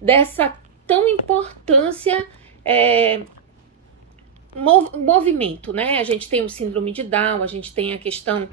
dessa tão importância movimento, né? A gente tem o síndrome de Down, a gente tem a questão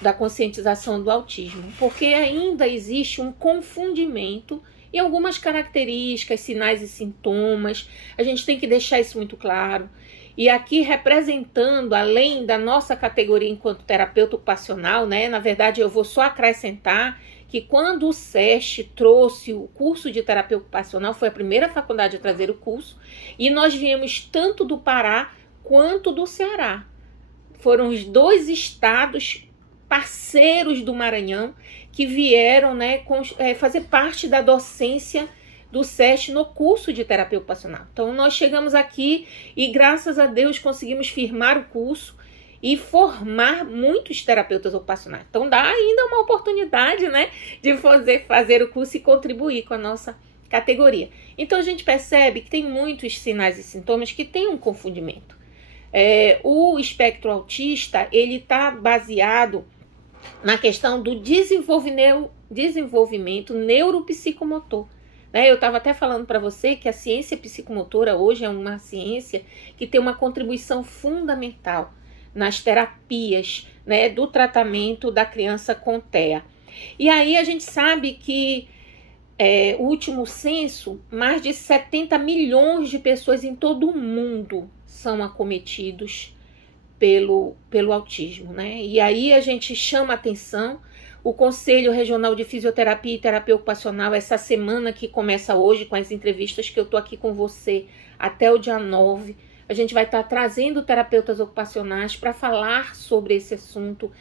da conscientização do autismo, porque ainda existe um confundimento em algumas características, sinais e sintomas. A gente tem que deixar isso muito claro. E aqui representando, além da nossa categoria enquanto terapeuta ocupacional, né? Na verdade, eu vou só acrescentar que quando o SESC trouxe o curso de terapia ocupacional, foi a primeira faculdade a trazer o curso, e nós viemos tanto do Pará quanto do Ceará. Foram os dois estados parceiros do Maranhão que vieram, né, fazer parte da docência do SESC no curso de terapia ocupacional. Então nós chegamos aqui e graças a Deus conseguimos firmar o curso e formar muitos terapeutas ocupacionais. Então dá ainda uma oportunidade, né, de fazer o curso e contribuir com a nossa categoria. Então a gente percebe que tem muitos sinais e sintomas que tem um confundimento. O espectro autista, ele está baseado na questão do desenvolvimento neuropsicomotor. Eu estava até falando para você que a ciência psicomotora hoje é uma ciência que tem uma contribuição fundamental nas terapias, né, do tratamento da criança com TEA. E aí a gente sabe que, o último censo, mais de 70 milhões de pessoas em todo o mundo são acometidos pelo autismo, né? E aí a gente chama atenção. O Conselho Regional de Fisioterapia e Terapia Ocupacional, essa semana que começa hoje, com as entrevistas que eu estou aqui com você até o dia 9, a gente vai estar trazendo terapeutas ocupacionais para falar sobre esse assunto,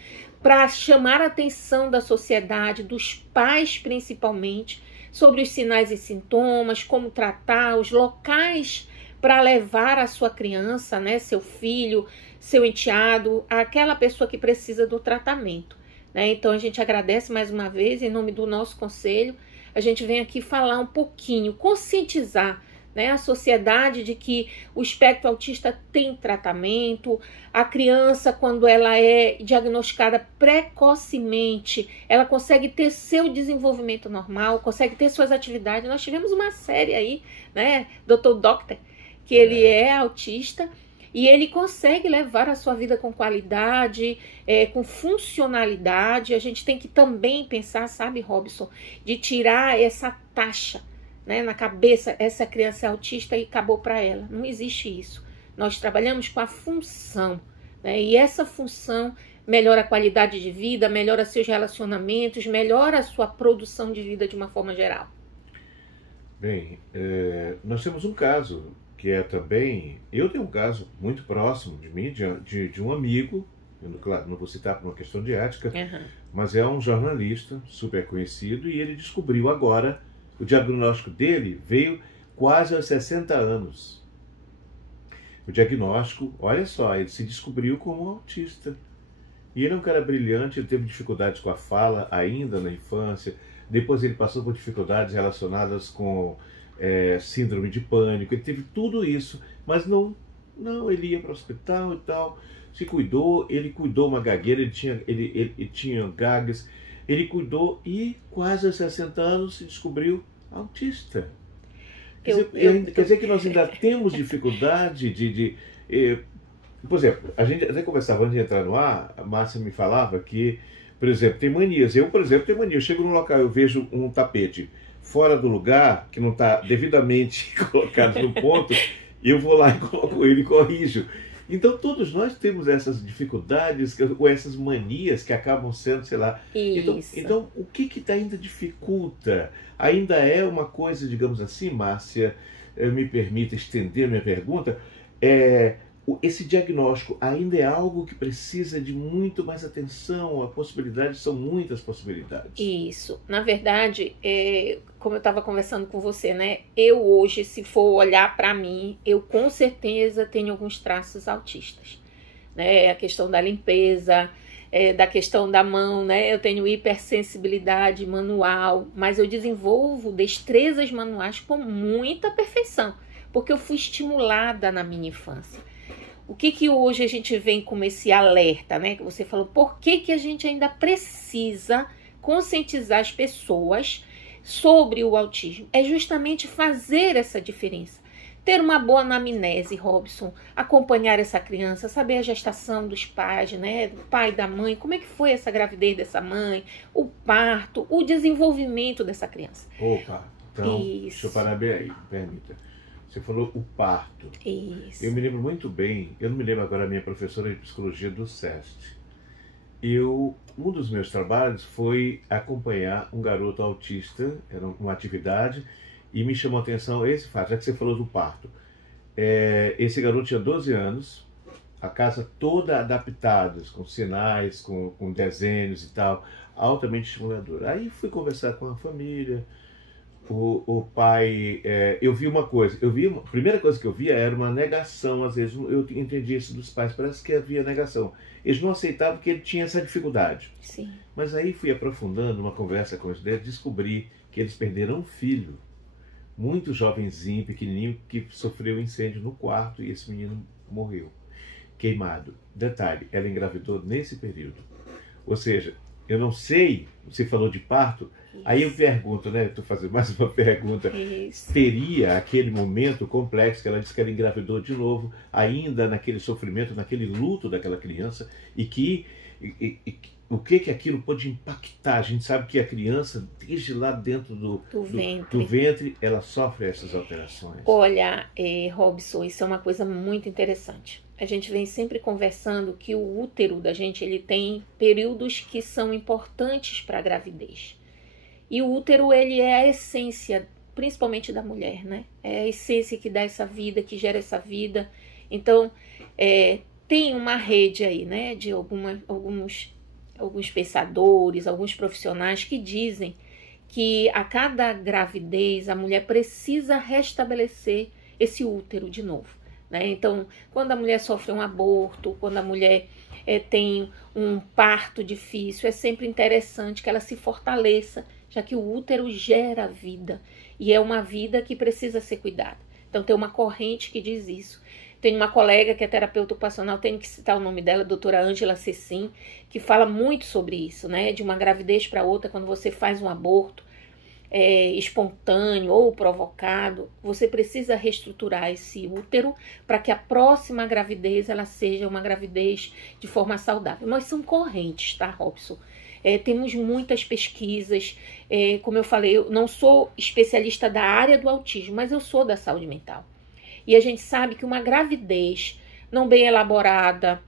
para chamar a atenção da sociedade, dos pais principalmente, sobre os sinais e sintomas, como tratar, os locais para levar a sua criança, né, seu filho, seu enteado, aquela pessoa que precisa do tratamento. Então a gente agradece mais uma vez, em nome do nosso conselho, a gente vem aqui falar um pouquinho, conscientizar, né, a sociedade de que o espectro autista tem tratamento. A criança, quando ela é diagnosticada precocemente, ela consegue ter seu desenvolvimento normal, consegue ter suas atividades. Nós tivemos uma série aí, né, Dr. Doctor, que ele é autista, e ele consegue levar a sua vida com qualidade, com funcionalidade. A gente tem que também pensar, sabe, Robson, de tirar essa taxa, né, na cabeça, essa criança é autista e acabou para ela. Não existe isso. Nós trabalhamos com a função, né, e essa função melhora a qualidade de vida, melhora seus relacionamentos, melhora a sua produção de vida de uma forma geral. Bem, nós temos um caso que é também, eu tenho um caso muito próximo de mim, de um amigo, claro, não vou citar por uma questão de ética, mas é um jornalista super conhecido, e ele descobriu agora, o diagnóstico dele veio quase aos 60 anos. O diagnóstico, olha só, ele se descobriu como autista. E ele é um cara brilhante, ele teve dificuldades com a fala ainda na infância, depois ele passou por dificuldades relacionadas com síndrome de pânico, ele teve tudo isso, mas não, ele ia para o hospital e tal, se cuidou, ele cuidou uma gagueira, ele tinha gagas, ele cuidou e quase aos 60 anos se descobriu autista. Quer dizer que nós ainda temos dificuldade por exemplo, a gente até conversava antes de entrar no ar, a Márcia me falava que, por exemplo, tem manias. Eu, por exemplo, tenho mania. Eu chego num local, eu vejo um tapete fora do lugar, que não está devidamente colocado no ponto, eu vou lá e coloco ele e corrijo. Então todos nós temos essas dificuldades, ou essas manias que acabam sendo, sei lá. Então o que ainda dificulta? Ainda é uma coisa, digamos assim, Márcia, me permita estender minha pergunta, esse diagnóstico ainda é algo que precisa de muito mais atenção, são muitas possibilidades. Isso, na verdade, como eu estava conversando com você, né? Eu hoje, se for olhar para mim, eu com certeza tenho alguns traços autistas, né? A questão da limpeza, da questão da mão, né? Eu tenho hipersensibilidade manual, mas eu desenvolvo destrezas manuais com muita perfeição, porque eu fui estimulada na minha infância. O que hoje a gente vem como esse alerta, né? Que você falou, por que a gente ainda precisa conscientizar as pessoas sobre o autismo. É justamente fazer essa diferença. Ter uma boa anamnese, Robson, acompanhar essa criança, saber a gestação dos pais, né, do pai e da mãe, como é que foi essa gravidez dessa mãe, o parto, o desenvolvimento dessa criança. Opa, então, deixa eu parar bem aí, permita. Você falou o parto. Isso. Eu me lembro muito bem, eu não me lembro agora a minha professora de psicologia do SEST. Um dos meus trabalhos foi acompanhar um garoto autista, era uma atividade, e me chamou a atenção esse fato, já que você falou do parto. Esse garoto tinha 12 anos, a casa toda adaptada, com sinais, com desenhos e tal, altamente estimulador. Aí fui conversar com a família, o pai, eu vi uma coisa, a primeira coisa que eu via era uma negação, às vezes, eu entendi isso dos pais, parece que havia negação. Eles não aceitavam que ele tinha essa dificuldade. Sim. Mas aí fui aprofundando uma conversa com eles, descobri que eles perderam um filho, muito jovenzinho, pequenininho, que sofreu um incêndio no quarto e esse menino morreu, queimado. Detalhe, ela engravidou nesse período. Ou seja, eu não sei, você falou de parto, isso. Aí eu pergunto, né, estou fazendo mais uma pergunta, isso. Teria aquele momento complexo que ela disse que ela engravidou de novo, ainda naquele sofrimento, naquele luto daquela criança, e que o que aquilo pode impactar? A gente sabe que a criança, desde lá dentro do ventre, ela sofre essas alterações. Olha, Robson, isso é uma coisa muito interessante. A gente vem sempre conversando que o útero da gente, ele tem períodos que são importantes para a gravidez. E o útero, ele é a essência, principalmente da mulher, né? É a essência que dá essa vida, que gera essa vida. Então, tem uma rede aí, né, de alguns pensadores, alguns profissionais que dizem que a cada gravidez a mulher precisa restabelecer esse útero de novo, né? Então, quando a mulher sofre um aborto, quando a mulher tem um parto difícil, é sempre interessante que ela se fortaleça, já que o útero gera vida e é uma vida que precisa ser cuidada. Então, tem uma corrente que diz isso. Tem uma colega que é terapeuta ocupacional, tenho que citar o nome dela, a doutora Ângela Cecim, que fala muito sobre isso, né? De uma gravidez para outra, quando você faz um aborto espontâneo ou provocado, você precisa reestruturar esse útero para que a próxima gravidez ela seja uma gravidez de forma saudável. Mas são correntes, tá, Robson? Temos muitas pesquisas, como eu falei, eu não sou especialista da área do autismo, mas eu sou da saúde mental. E a gente sabe que uma gravidez não bem elaborada,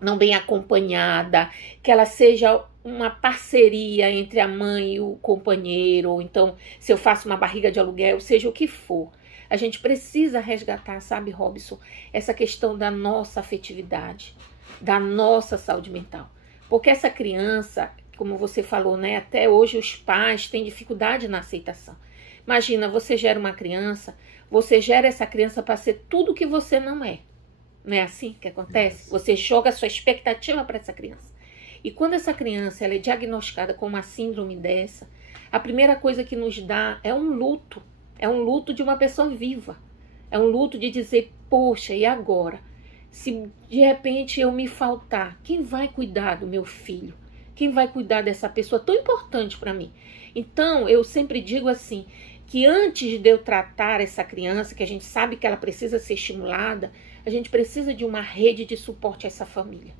não bem acompanhada, que ela seja uma parceria entre a mãe e o companheiro, ou então se eu faço uma barriga de aluguel, seja o que for, a gente precisa resgatar, sabe, Robson, essa questão da nossa afetividade, da nossa saúde mental. Porque essa criança, como você falou, né, até hoje os pais têm dificuldade na aceitação. Imagina, você gera uma criança, você gera essa criança para ser tudo que você não é. Não é assim que acontece? Você joga a sua expectativa para essa criança. E quando essa criança ela é diagnosticada com uma síndrome dessa, a primeira coisa que nos dá é um luto. É um luto de uma pessoa viva. É um luto de dizer, poxa, e agora? Se de repente eu me faltar, quem vai cuidar do meu filho? Quem vai cuidar dessa pessoa tão importante para mim? Então, eu sempre digo assim, que antes de eu tratar essa criança, que a gente sabe que ela precisa ser estimulada, a gente precisa de uma rede de suporte a essa família.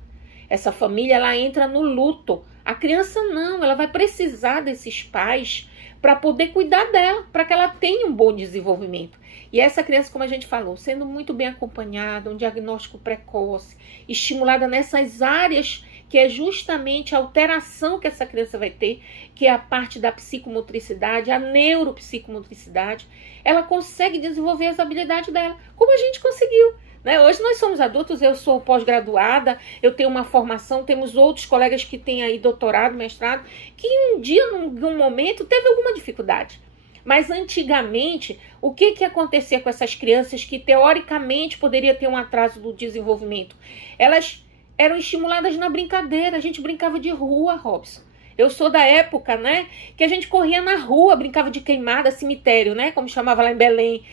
Essa família, ela entra no luto. A criança não, ela vai precisar desses pais para poder cuidar dela, para que ela tenha um bom desenvolvimento. E essa criança, como a gente falou, sendo muito bem acompanhada, um diagnóstico precoce, estimulada nessas áreas que é justamente a alteração que essa criança vai ter, que é a parte da psicomotricidade, a neuropsicomotricidade, ela consegue desenvolver as habilidades dela, como a gente conseguiu. Né? Hoje nós somos adultos, eu sou pós-graduada, eu tenho uma formação, temos outros colegas que têm aí doutorado, mestrado, que um dia, num momento, teve alguma dificuldade. Mas antigamente, o que acontecia com essas crianças que teoricamente poderia ter um atraso do desenvolvimento? Elas eram estimuladas na brincadeira, a gente brincava de rua, Robson. Eu sou da época, né, que a gente corria na rua, brincava de queimada, cemitério, né, como chamava lá em Belém,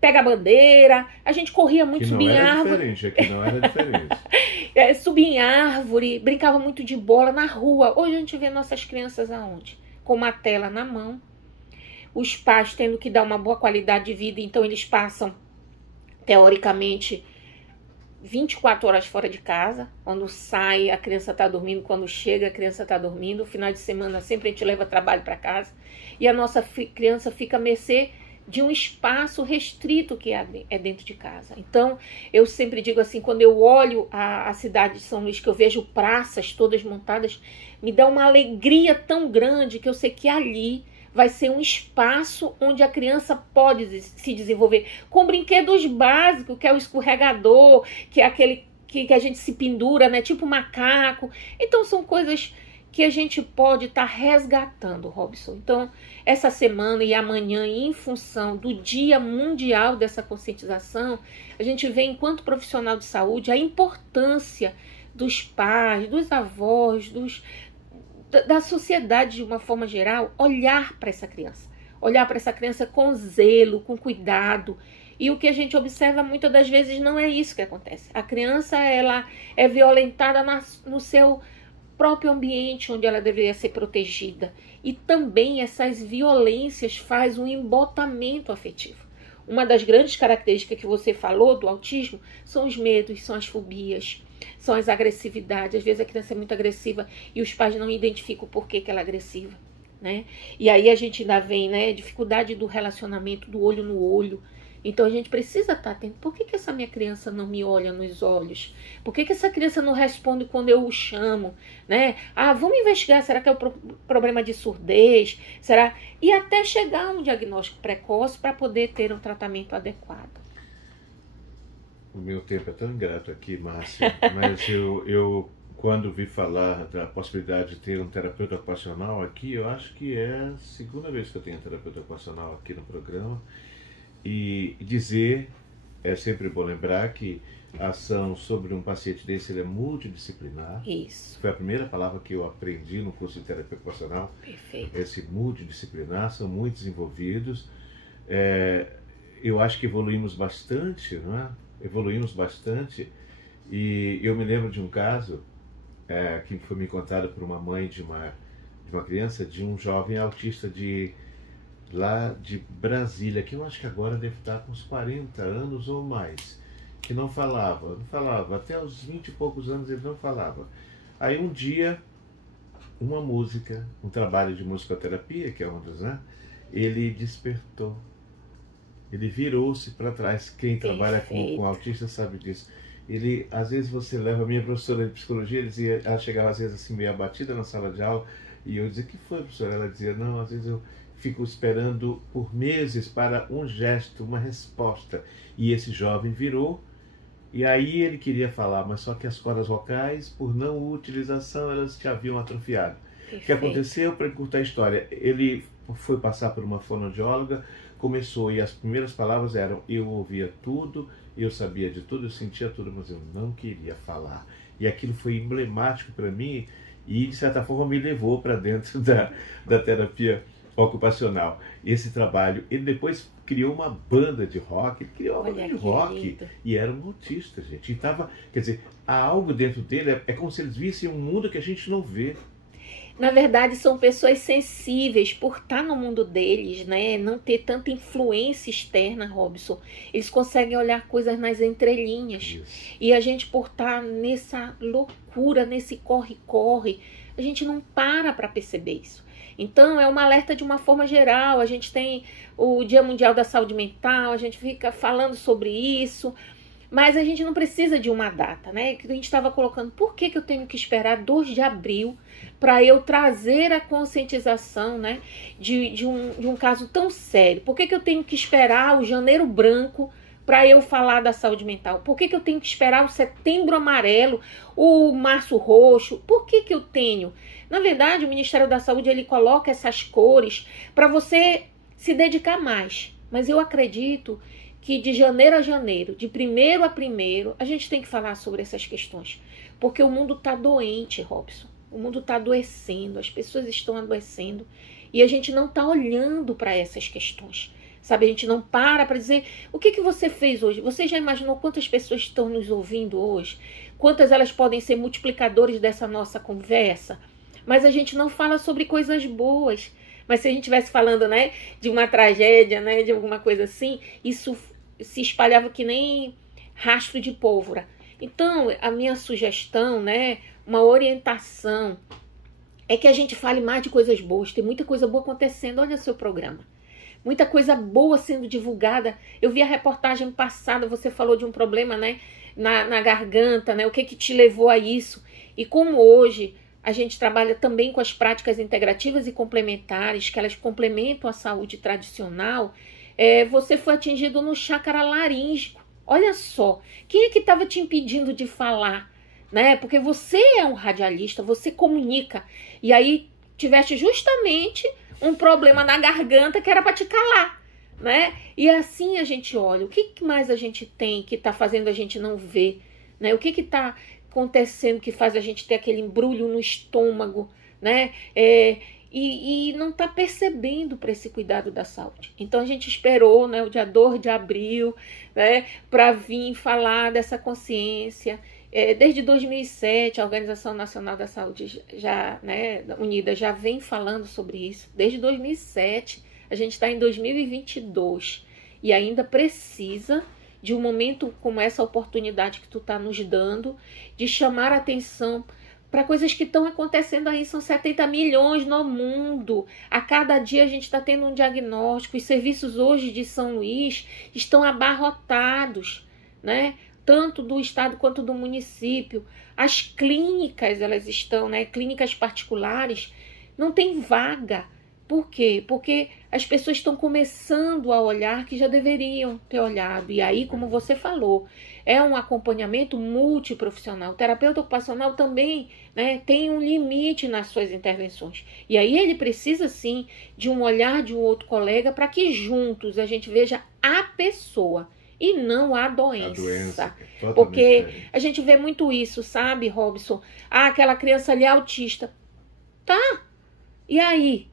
pega a bandeira, a gente corria muito, subia em árvore. Aqui não era diferente. Subia em árvore, brincava muito de bola na rua. Hoje a gente vê nossas crianças aonde? com uma tela na mão, os pais tendo que dar uma boa qualidade de vida, então eles passam, teoricamente, 24 horas fora de casa. Quando sai, a criança está dormindo, quando chega, a criança está dormindo. Final de semana sempre a gente leva trabalho para casa. E a nossa criança fica à mercê de um espaço restrito que é dentro de casa. Então, eu sempre digo assim, quando eu olho a cidade de São Luís, que eu vejo praças todas montadas, me dá uma alegria tão grande que eu sei que ali vai ser um espaço onde a criança pode se desenvolver com brinquedos básicos, que é o escorregador, que é aquele que a gente se pendura, né? Tipo macaco. Então, são coisas que a gente pode estar resgatando, Robson. Então, essa semana e amanhã, em função do Dia Mundial dessa conscientização, a gente vê, enquanto profissional de saúde, a importância dos pais, dos avós, da sociedade de uma forma geral, olhar para essa criança. Olhar para essa criança com zelo, com cuidado. E o que a gente observa muitas das vezes não é isso que acontece. A criança, ela é violentada no seu próprio ambiente onde ela deveria ser protegida. E também essas violências fazem um embotamento afetivo. Uma das grandes características que você falou do autismo são os medos, são as fobias, são as agressividades. Às vezes a criança é muito agressiva e os pais não identificam o porquê que ela é agressiva, né? E aí a gente ainda vem, né, dificuldade do relacionamento, do olho no olho. Então a gente precisa estar atento. Por que essa minha criança não me olha nos olhos? Por que essa criança não responde quando eu o chamo? Né? Ah, vamos investigar, será que é o problema de surdez? Será? E até chegar a um diagnóstico precoce para poder ter um tratamento adequado. O meu tempo é tão ingrato aqui, Márcia, mas eu quando vi falar da possibilidade de ter um terapeuta ocupacional aqui, eu acho que é a segunda vez que eu tenho terapeuta ocupacional aqui no programa. E dizer, é sempre bom lembrar que a ação sobre um paciente desse ele é multidisciplinar. Isso. Foi a primeira palavra que eu aprendi no curso de terapia ocupacional. Perfeito. Esse multidisciplinar, são muito desenvolvidos. Eu acho que evoluímos bastante, não é? Evoluímos bastante. E eu me lembro de um caso que foi me contado por uma mãe de uma criança, de um jovem autista lá de Brasília, que eu acho que agora deve estar com uns 40 anos ou mais, que não falava, até os 20 e poucos anos ele não falava. Aí um dia, uma música, um trabalho de musicoterapia, que é um dos, né? Ele despertou, ele virou-se para trás. Quem trabalha com autista sabe disso. Ele, às vezes você leva, a minha professora de psicologia, ela chegava às vezes assim meio abatida na sala de aula, e eu dizia, o que foi, professora? Ela dizia, não, às vezes eu fico esperando por meses para um gesto, uma resposta. E esse jovem virou, e aí ele queria falar, mas só que as cordas vocais, por não utilização, elas já haviam atrofiado. Perfeito. O que aconteceu, para encurtar a história, ele foi passar por uma fonoaudióloga, começou, e as primeiras palavras eram, eu ouvia tudo, eu sabia de tudo, eu sentia tudo, mas eu não queria falar. E aquilo foi emblemático para mim, e de certa forma me levou para dentro da terapia ocupacional. Esse trabalho, ele depois criou uma banda de rock, e era um autista, gente. E tava, quer dizer, há algo dentro dele, é como se eles vissem um mundo que a gente não vê. Na verdade, são pessoas sensíveis por estar no mundo deles, né? Não ter tanta influência externa, Robson. Eles conseguem olhar coisas nas entrelinhas. Isso. E a gente, por estar nessa loucura, nesse corre-corre, a gente não para perceber isso. Então, é um alerta de uma forma geral. A gente tem o Dia Mundial da Saúde Mental, a gente fica falando sobre isso, mas a gente não precisa de uma data, né? Que a gente estava colocando, por que eu tenho que esperar 2 de abril para eu trazer a conscientização, né, de um caso tão sério? Por que eu tenho que esperar o Janeiro Branco para eu falar da saúde mental? Por que eu tenho que esperar o Setembro Amarelo, o Março Roxo? Por que eu tenho? Na verdade, o Ministério da Saúde, ele coloca essas cores para você se dedicar mais. Mas eu acredito que de janeiro a janeiro, de 1º a 1º, a gente tem que falar sobre essas questões. Porque o mundo está doente, Robson. O mundo está adoecendo, as pessoas estão adoecendo e a gente não está olhando para essas questões. Sabe, a gente não para dizer, o que você fez hoje? Você já imaginou quantas pessoas estão nos ouvindo hoje? Quantas elas podem ser multiplicadores dessa nossa conversa? Mas a gente não fala sobre coisas boas. Mas se a gente estivesse falando, né, de uma tragédia, né, de alguma coisa assim, isso se espalhava que nem rastro de pólvora. Então, a minha sugestão, né, uma orientação, é que a gente fale mais de coisas boas. Tem muita coisa boa acontecendo. Olha o seu programa. Muita coisa boa sendo divulgada. Eu vi a reportagem passada, você falou de um problema, né, na garganta, né, o que te levou a isso. E como hoje a gente trabalha também com as práticas integrativas e complementares, que elas complementam a saúde tradicional, você foi atingido no chácara laríngeo. Olha só, quem é que estava te impedindo de falar? Né? Porque você é um radialista, você comunica. E aí tiveste justamente um problema na garganta que era para te calar. Né? E assim a gente olha, o que mais a gente tem que está fazendo a gente não ver? Né? O que está acontecendo que faz a gente ter aquele embrulho no estômago, né? E não está percebendo para esse cuidado da saúde. Então a gente esperou, né, o dia 2 de abril, né, para vir falar dessa consciência. Desde 2007, a Organização Nacional da Saúde já, né, Unida já vem falando sobre isso. Desde 2007, a gente está em 2022 e ainda precisa de um momento como essa oportunidade que tu está nos dando, de chamar a atenção para coisas que estão acontecendo aí. São 70 milhões no mundo. A cada dia a gente está tendo um diagnóstico. Os serviços hoje de São Luís estão abarrotados, né? Tanto do estado quanto do município. As clínicas, elas estão, né? Clínicas particulares, não tem vaga. Por quê? Porque as pessoas estão começando a olhar que já deveriam ter olhado. E aí, como você falou, é um acompanhamento multiprofissional. O terapeuta ocupacional também, né, tem um limite nas suas intervenções. E aí ele precisa, sim, de um olhar de um outro colega para que juntos a gente veja a pessoa e não a doença. Porque a gente vê muito isso, sabe, Robson? Aquela criança ali é autista. Tá, e aí?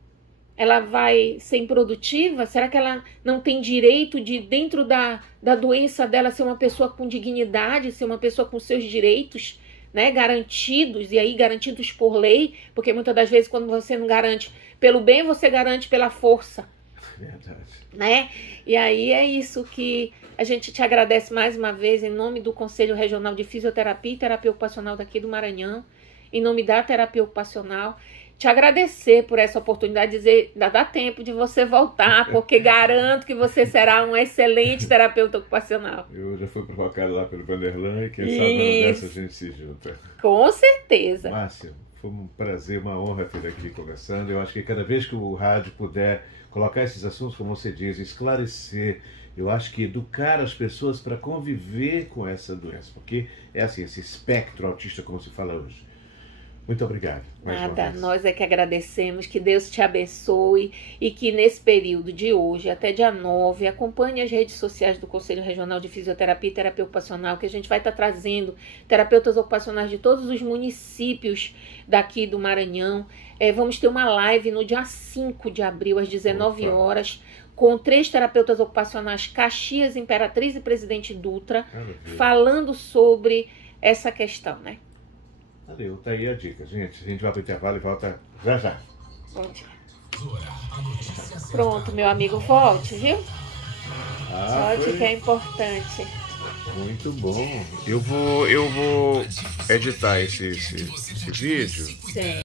Ela vai ser improdutiva? Será que ela não tem direito de, dentro da doença dela, ser uma pessoa com dignidade, ser uma pessoa com seus direitos, né, garantidos, e aí garantidos por lei? Porque muitas das vezes, quando você não garante pelo bem, você garante pela força. Verdade. Né? E aí é isso que a gente te agradece mais uma vez, em nome do Conselho Regional de Fisioterapia e Terapia Ocupacional daqui do Maranhão, em nome da terapia ocupacional, te agradecer por essa oportunidade, dizer, ainda dá tempo de você voltar, porque garanto que você será um excelente terapeuta ocupacional. Eu já fui provocado lá pelo Vanderlan e quem sabe uma dessa a gente se junta. Com certeza. Márcia, foi um prazer, uma honra ter aqui conversando. Eu acho que cada vez que o rádio puder colocar esses assuntos, como você diz, esclarecer, eu acho que educar as pessoas para conviver com essa doença, porque é assim, esse espectro autista, como se fala hoje. Muito obrigado. Nada, nós é que agradecemos, que Deus te abençoe e que nesse período de hoje até dia 9, acompanhe as redes sociais do Conselho Regional de Fisioterapia e Terapia Ocupacional, que a gente vai estar trazendo terapeutas ocupacionais de todos os municípios daqui do Maranhão. Vamos ter uma live no dia 5 de abril, às 19 horas, com 3 terapeutas ocupacionais, Caxias, Imperatriz e Presidente Dutra, falando sobre essa questão, né? Valeu, tá aí a dica, gente. A gente vai para o intervalo e volta já já. Bom dia. Pronto, meu amigo, volte, viu? Volte, que é importante. Muito bom. Eu vou editar esse vídeo. Sim.